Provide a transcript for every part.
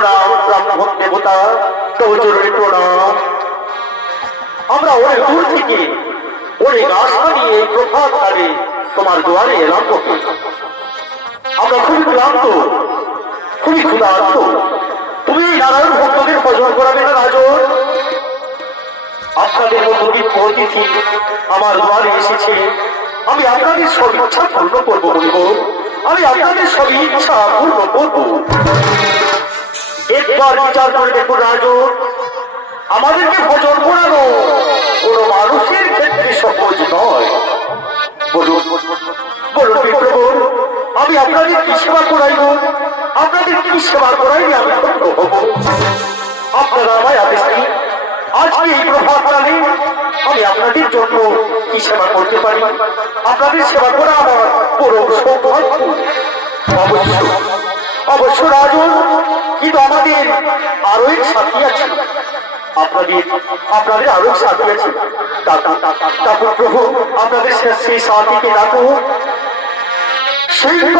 প্রণাম ব্রাহ্মণ দেবতা, তব চরণে প্রণাম। আমরা অনেক দূর থেকে অনেক আশা নিয়ে প্রভাত কালে তোমার দুয়ারে এলাম বটে। আমরা খুবই ক্লান্ত, খুবই ক্ষুধার্ত। তুমি নারায়ণ ভক্তদের ভজন করাবে না রাজন? আপনাদের মতো অতিথি আমার দুয়ারে এসেছে, আমি আপনাদের সব ইচ্ছা পূর্ণ করবো বলিব। আমি আপনাদের সব ইচ্ছা পূর্ণ করবো। একবার বিচার করে দেখুন রাজন, আমাদেরকে ভজন করানো কোনো মানুষের ক্ষেত্রে সহজ নয়। বলুন বলুন বিপ্রভু, আমি আপনাদের কি সেবা করাইব? আপনাদের কি সেবা করাইলে আমি ধন্য হব? আপনারা আমায় আদেশ দিন, আজকে এই প্রভাতকালে আমি আপনাদের জন্য কি সেবা করতে পারি? আপনাদের সেবা করা আমার পরম সৌভাগ্য। অবশ্য অবশ্য রাজন, কিন্তু আমাদের আরো এক সাথী আছে। আপনাদের আরো এক সাথী আছে। তারপর প্রভু, আপনাদের সেই সাথীকে ডাকো। সিংহ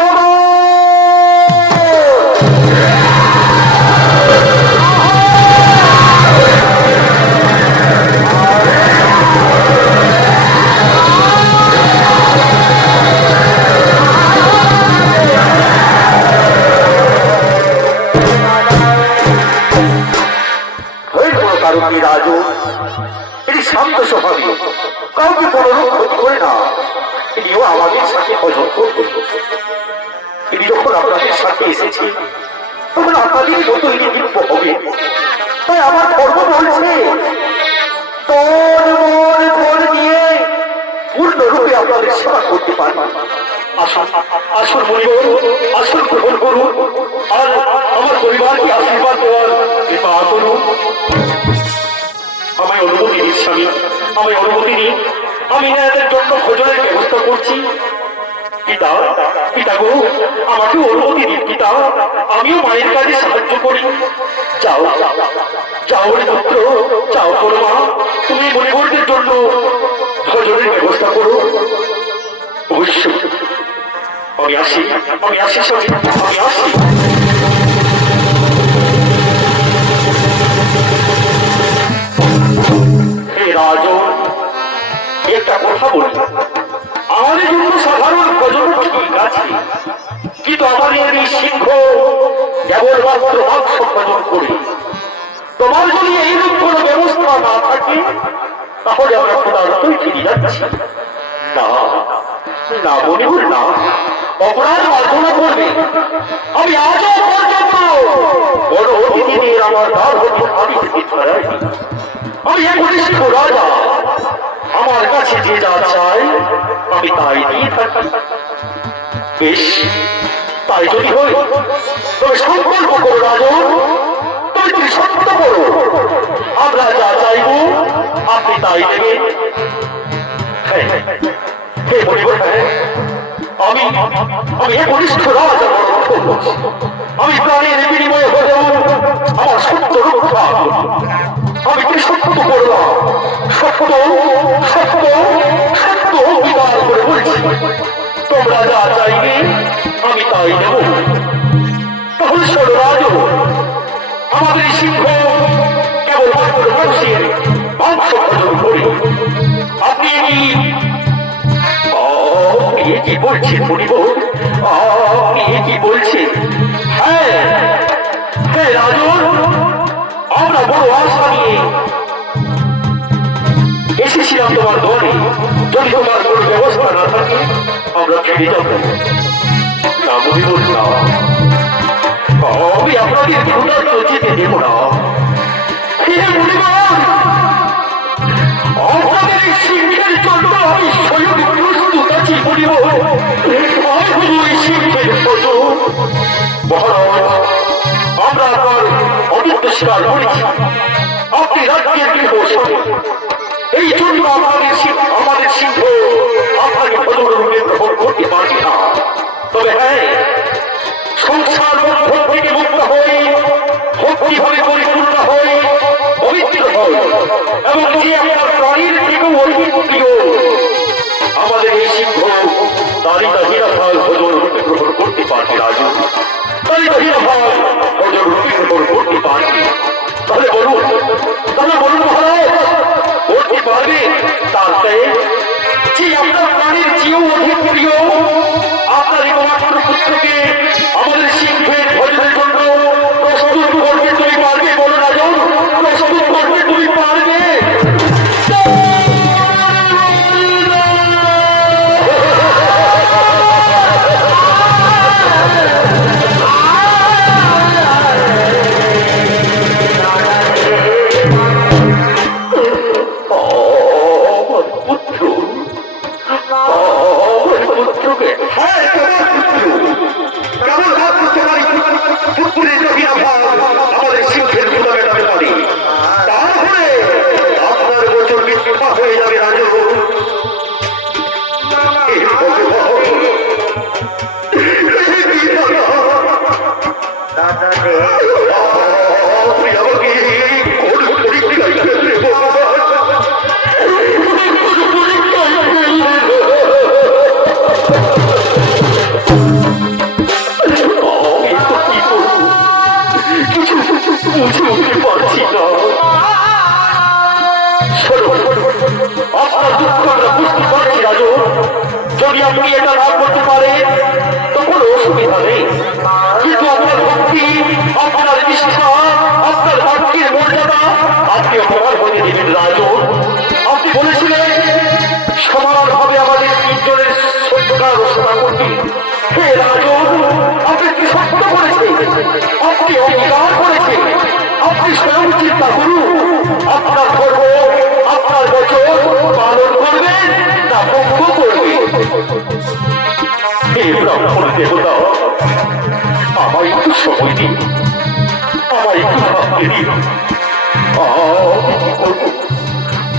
রাজু, এটি শান্ত স্বভাবী, কাউকে কোনো ক্ষতি করে না। তিনিও আমাদের সাথে ভজন করবেন। তিনি যখন আপনাদের সাথে এসেছে, তখন আপনাদের মতোই দিব্য হবে। তাই আমার ধর্ম বলছে তন মন ধন দিয়ে পূর্ণরূপে আপনাদের সেবা করতে পারি। আসুন আসুন বলিব, আসুন গ্রহণ করুন, আর আমার পরিবারকে আশীর্বাদ দেওয়ার কৃপা করুন। আমায় অনুমতি দিন স্বামী, আমায় অনুমতি দিন। আমি এনাদের জন্য ভোজনের ব্যবস্থা করছি। পিতা, পিতা গো, আমাকে অনুমতি দিন পিতা, আমিও মায়ের কাজে সাহায্য করি। যাও যাও রে পুত্র, যাও করো মা, তুমি মণিবরদের জন্য ভোজনের ব্যবস্থা করো। অবশ্য আমি আসি, আমি আসি স্বামী, আমি আসি। রাজন, একটা কথা বলি, আমাদের জন্য সাধারণ ভোজন ঠিক আছে, কিন্তু আমাদের এই সিংহ কেবলমাত্র মাংস ভোজন করে। তোমার যদি এইরূপ কোন ব্যবস্থা না থাকে, তাহলে আমরা ক্ষুধার্তই ফিরে যাচ্ছি। না না বলিবুল না, অপরাধ মার্জনা করবে। আমি আজও পর্যন্ত বড় অতিথিদের আমার দ্বার হতে খালি থেকে ছড়াই। আমি একনিষ্ঠ রাজা, আমার কাছে যে যা চাই আমি তাই দিয়ে থাকি। বেশ, তাই যদি হয় তবে সংকল্প করো রাজন, তুমি সত্য করো। আমরা যা চাইব আপনি তাই দেবেন। হে বলিব, আমি আমি একনিষ্ঠ রাজা, আমি প্রাণের বিনিময়ে হলেও আমার সত্য রক্ষা করব। আমি কি সত্য করলাম? সত্য সত্য সত্য অঙ্গীকার করে বলছি, তোমরা যা চাইবে আমি তাই দেব। তাহলে শোনো রাজ, আমাদের সিংহ কেবলমাত্র মানুষের মাংস ভোজন করে। আপনি কি বলছেন বলিব? আপনি কি বলছেন? হ্যাঁ হ্যাঁ রাজন, আমরা বড় আশা নিয়ে এসেছিলাম তোমার দলে। যদি তোমার কোনো ব্যবস্থা না থাকে আমরা ফিরে যাব না। বলিব না, আমি আপনাদের ক্ষুধার্ত যেতে দেব না। আপনাদের এই সিংহের জন্য আমি স্বয়ং প্রস্তুত আছি বলিব। আমি হল এই সিংহের ফটো। মহারাজ, আমরা আপনার অনিত্য স্বীকার করেছি। আপনি রাজ্যের গৃহস্বামী, এই জন্য আমাদের সিংহ আপনাকে ভোজন রূপে গ্রহণ করতে পারবে না। তবে হ্যাঁ, সংসার বন্ধন থেকে মুক্ত হয়ে ভক্তিভাবে পরিপূর্ণ হয়ে পবিত্র হয় এবং যে আপনার প্রাণীর থেকেও অধিক প্রিয় আমাদের এই সিংহ তারিকা হীরাফাল ভোজন রূপে গ্রহণ করতে পারবে রাজু। তারিকা হীরাফাল ভোজন রূপে গ্রহণ বুঝে উঠতে পারছি না। আপনার দুঃখ আমরা বুঝতে পারছি রাজু। যদি আপনি এটা না করতে পারেন তো কোনো অসুবিধা নেই, কিন্তু আপনার ভক্তি, আপনার নিষ্ঠা, আপনার ভক্তির মর্যাদা আপনি অপমান হয়ে দেবেন রাজু। আপনি বলেছিলেন সমান হবে আমাদের তিনজনের সত্যকার রচনা করতে। হে রাজু, আপনি কি সত্য করেছেন? আপনি অঙ্গীকার করেছেন। আপনি স্বয়ং চিন্তা করুন, আপনার ধর্ম, আপনার বচন পালন করবেন না ভঙ্গ করবেন। হে ব্রাহ্মণ দেবতা, আমায় একটু সময় দিন, আমায় একটু ভাবতে দিন।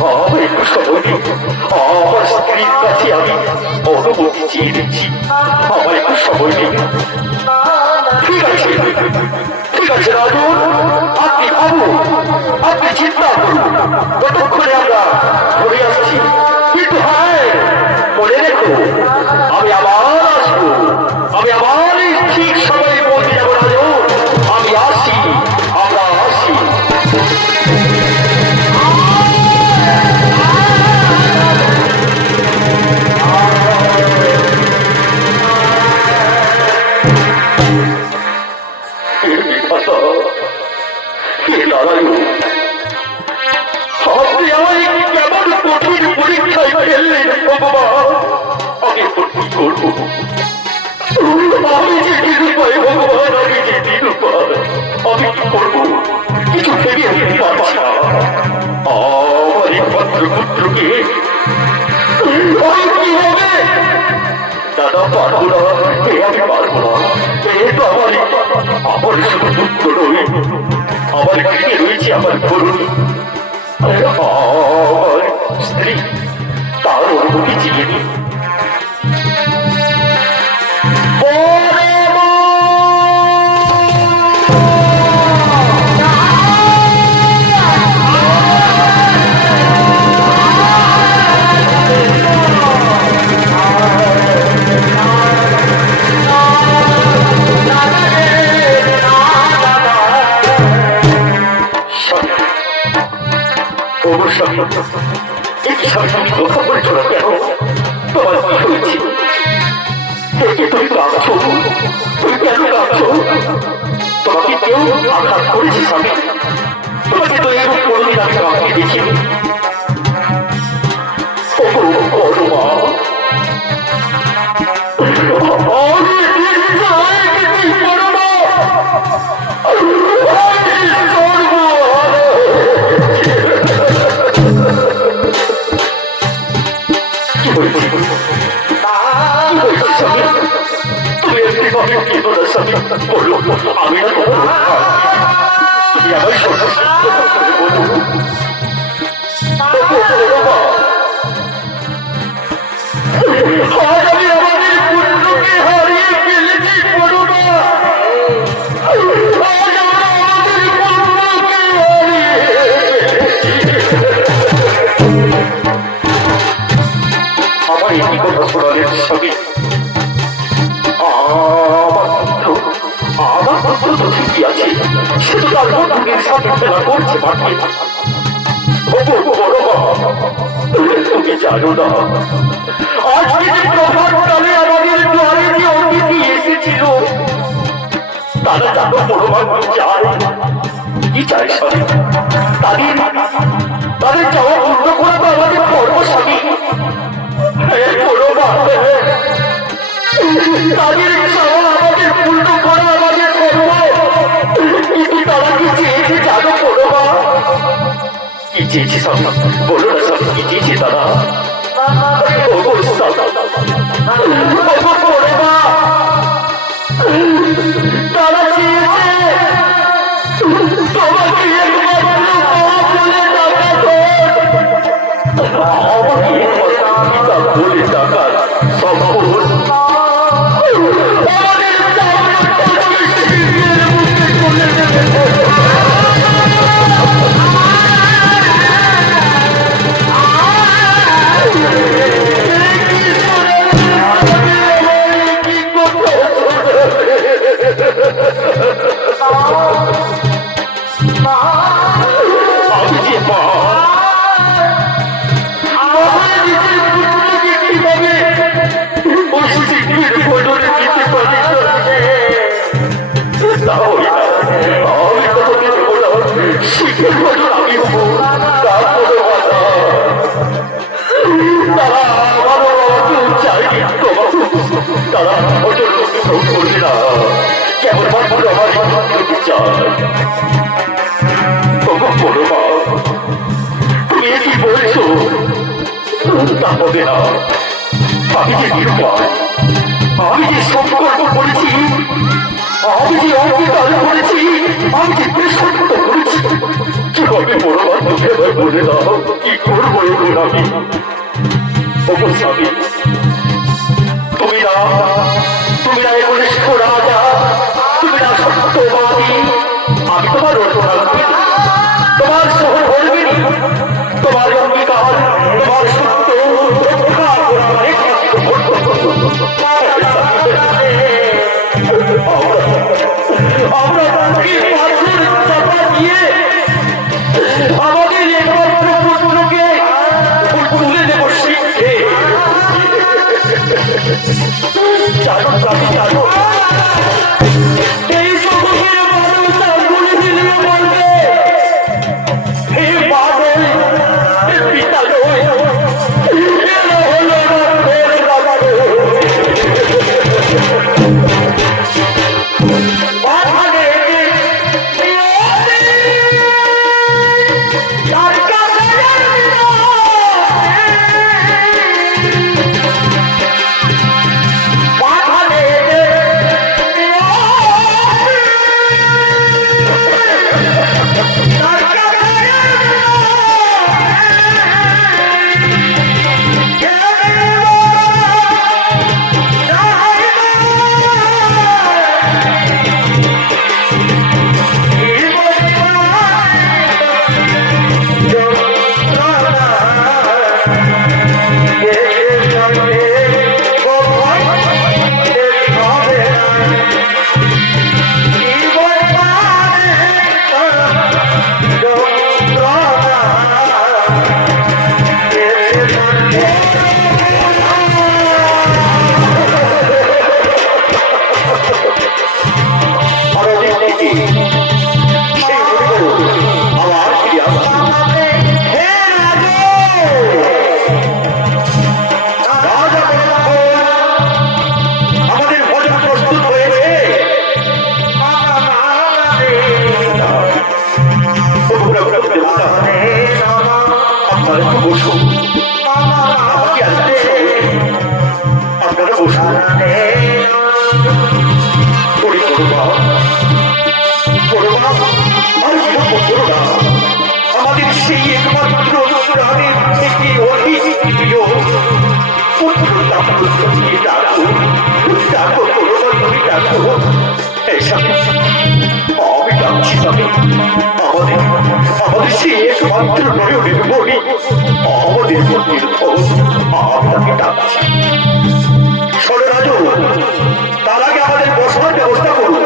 আমায় একটু সময় দিন। আমার স্ত্রীর কাছে আমি অনুমতি চেয়ে দিচ্ছি, আমায় একটু সময় দিন। ঠিক আছে, ঠিক আছে রাজু, আপনি ভাবুন, আপনি চিন্তা করুন, ততক্ষণে আমরা ঘুরে আসছি। কিন্তু হ্যাঁ, মনে রেখো, আমি আবার আসবো, আমি আবার ঠিক সময়ে পৌঁছে যাবো রাজু। আমি আসি, আমরা আসি। আপনি আমায় কেমন কঠিন পরীক্ষায় ফেললেন ভগবান। আমি কি করবো? আমি যে নিরুপায় ভগবান, আমি যে নিরুপায়, আমি কি করবো? কিছু ভেবে উঠতে পারছি না। আমার একমাত্র পুত্রকে কি হবে? দাদা পারবো না, আমি পারবো না। এ তো আমার শুধু পুত্র নয়, আমার গৃহে রয়েছে আমার করুণ, আমার স্ত্রী, তার অনুমতি চেয়ে নি। কথা বলছো না কেন? তোমার কি হয়েছে? তুমি কাঁদছো, তুমি কেন কাঁদছো? তোমাকে কেউ আঘাত করেছে স্বামী? তোমাকে তো এরকম কোনোদিন আমি কাউকে দেখিনি। আমি না তুমি আমার শোনো, আজ আমি আমাদের পুত্রকে হারিয়ে ফেলেছি। করুণা, আজ আমরা আমাদের পুত্রকে হারিয়ে আমার একই কথা শোনালেন স্বামী। আমার পুত্র তো ঠিকই আছে, সে তো তার বন্ধুদের সাথে খেলা করছে মাঠে। তুমি জানো না, আজকে যে প্রভাতকালে আমাদের দ্বারে যে অতিথি এসেছিল, তারা জানো পরমাণ চায় কি চায় স্বামী? তাদের চাওয়া পূর্ণ করা তো আমাদের কর্ম স্বামী। তাদের চাওয়া আমাদের পূর্ণ করা আমাদের কর্ম। কিন্তু তারা কি চেয়েছে জানো পরমা? কি চেয়েছে স্বামী? বলো না স্বামী, কি চেয়েছে তারা? তারা চেয়েছে তোমাকে একমাত্র বলে টাকা সম্ভব Ha ha ha ha! হবে না। আমি যে নির্ভয়, আমি যে সংকল্প করেছি, আমি যে অঙ্গীকার করেছি, আমি যে সত্য করেছি, কিভাবে বড় তোকে বলে দাও কি করবো এখন আমি? অবশ্যই তুমি না একনিষ্ঠ রাজা, তুমি না সত্যবাদী, আমি তোমার অর্পণা করি, তোমার শহর বলবি, তোমার অঙ্গীকার, তোমার সত্য রক্ষা করার একমাত্র আমরা তাকে পাথর চাপা দিয়ে আমাদের একমাত্র পুত্রকে তুলে দেব শিখে। জানো জানো এই জগতের মানুষ বলে দিলে বলবে হে বাদল, হে পিতা নয়, এরা হলো আমাদের সেই একমাত্র প্রাণের থেকে অধিক প্রিয় পুত্র ডাকো, তুমি ডাকো। আমি ডাকছি আমাদের সেই একমাত্র নয়নের মণি, আমাদের মন্দির আমি তাকে ডাকছি। শোনো রাজু, তার আগে আমাদের বসবার ব্যবস্থা করুন,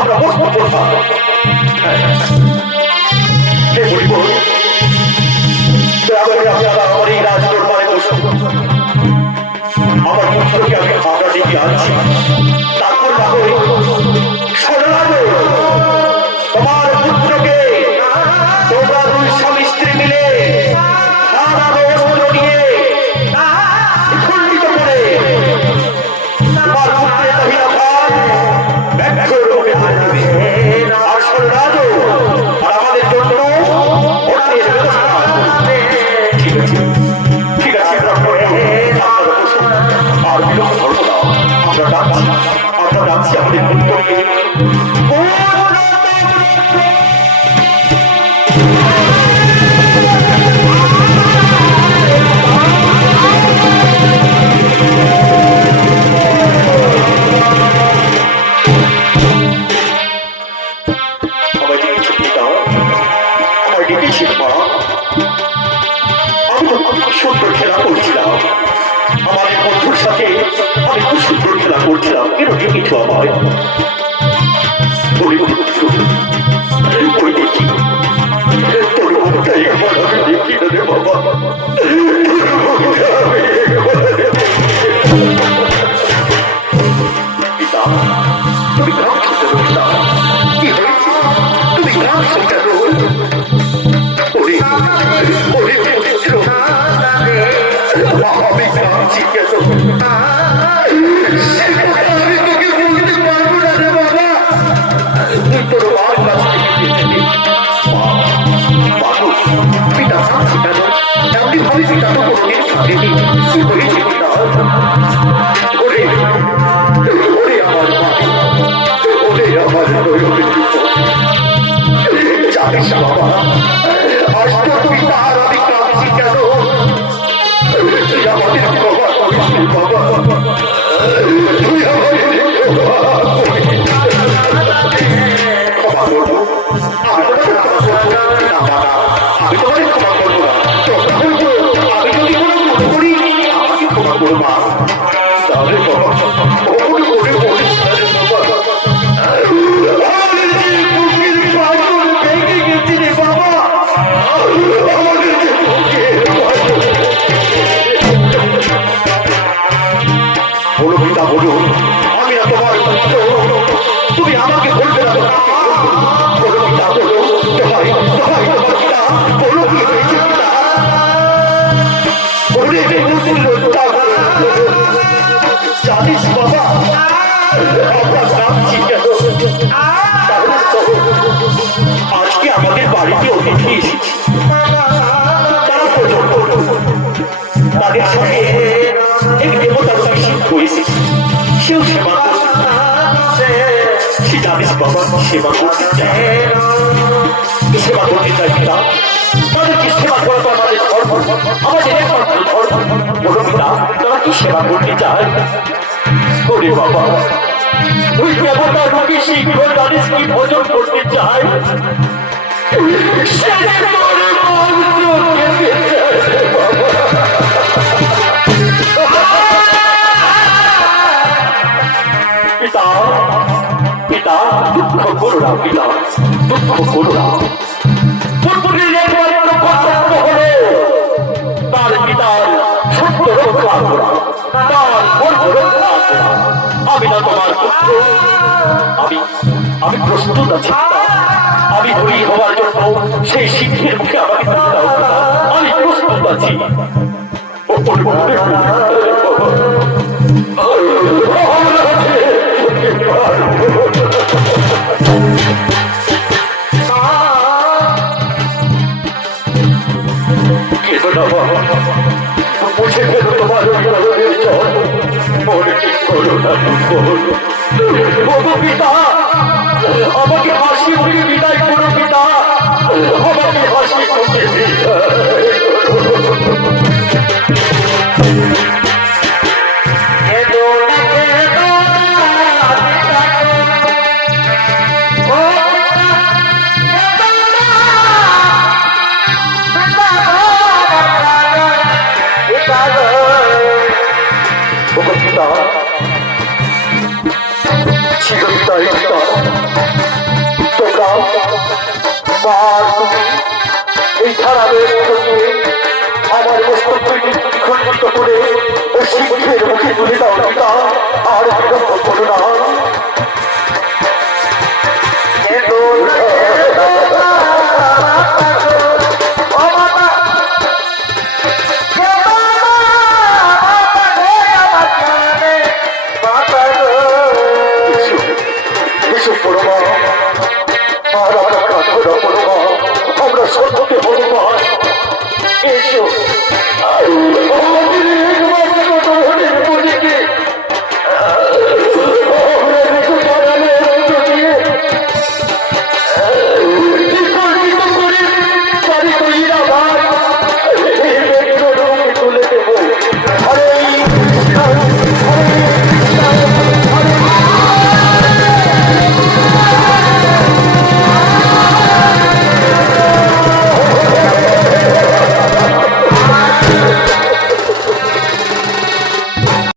আমরা বসবো কোথাও। আমার এই রাজদরবারে বসুন, আমার পুত্রকে আমি খাওয়া ডেকে আনছি, তারপর না করে তোমার পুত্রকে তোমরা দুই স্বামী স্ত্রী মিলে নিয়ে খণ্ডিত করে তোমার পুত্রের মহিলা খান ব্যর্থ রূপে আসবে। আর রাজু আর আমাদের জন্য ঠিক আছে, আর বিলম্ব করবো না, আমরা ডাকছি আমাদের পুত্রকে। সুন্দর খেলা করছিলাম, আমাদের বন্ধুর সাথে আমি খুব সুন্দর খেলা করছিলাম, কেন ডেকেছ আমায়? দেখি তোর মুখটাই আমার আমি দেখি না রে বাবা। পিতা, তুমি গ্রাম শুনতে রোজা কি হয়েছে? তুমি গ্রাম শুনতে রোজ আমি কাঁদছি কেন? আমি তোকে বলতে পারবো না রে বাবা, তোর মার কাছ থেকে পিতা কাঁদছি কেন? এমনি ভাবে পিতা তো কোনোদিন কাঁদেনি। কি হয়েছে পিতা? ওরে ওরে আমার মা, ওরে আমার জানিস বাবা, আজ তো তুই তার আমি কাঁদছি কেন? তুই আমাদের ক্ষমা করিস বাবা, তুই আমাদের ক্ষমা করবো। আমি তোমাদের ক্ষমা করবো না, আমি যদি কোনো ভুল করি আমাকে ক্ষমা করবো মা। তাহলে বাবা কখনো করে বলিস বলো পিতা বলো, আমি না তোমার পুত্র, তুমি আমাকে বলবে না? বলো পিতা বলো, দোহাই দোহাই তোমার পিতা, বলো কি হয়েছে পিতা? বলে জানিস বাবা, আমরা কাঁদছি কেন? আজকে আমাদের বাড়িতে অতিথি এসেছে, তারা তাদের সঙ্গে এক দেবতার সিদ্ধ এসেছে, সেও সেবা করছে। সে জানিস বাবা সেবা করতে চায়, সেবা করতে চায় পিতা, তাদেরকে সেবা করা তো আমাদের ধর্ম, আমাদের একমাত্র ধর্ম। বলো পিতা তারা কি সেবা করতে চায়? ওরে বাবা ওই দেবতার রোগী শীঘ্র জানিস কি ভোজন করতে চায়? পিতা পিতা দুঃখ করো না পিতা, দুঃখ করো না। পুত্রের একমাত্র কর্তব্য হলো তার পিতার সত্য রক্ষা করা, তার ধর্ম রক্ষা করা। আমি না তোমার পুত্র, আমি প্রস্তুত আছি। আমি হরি হওয়ার জন্য সেই শিক্ষের মুখে আমাকে দাও, আমি প্রস্তুত আছি। মুছে ফেল তোমার পিতা, আমাকে হাসি মুখে বিদায় করো পিতা, আমাকে হাসি মুখে এই ধারাবে আমার মস্তককে খণ্ডিত করে ও শিক্ষের মুখে তুলে দাও পিতা, আর করো না।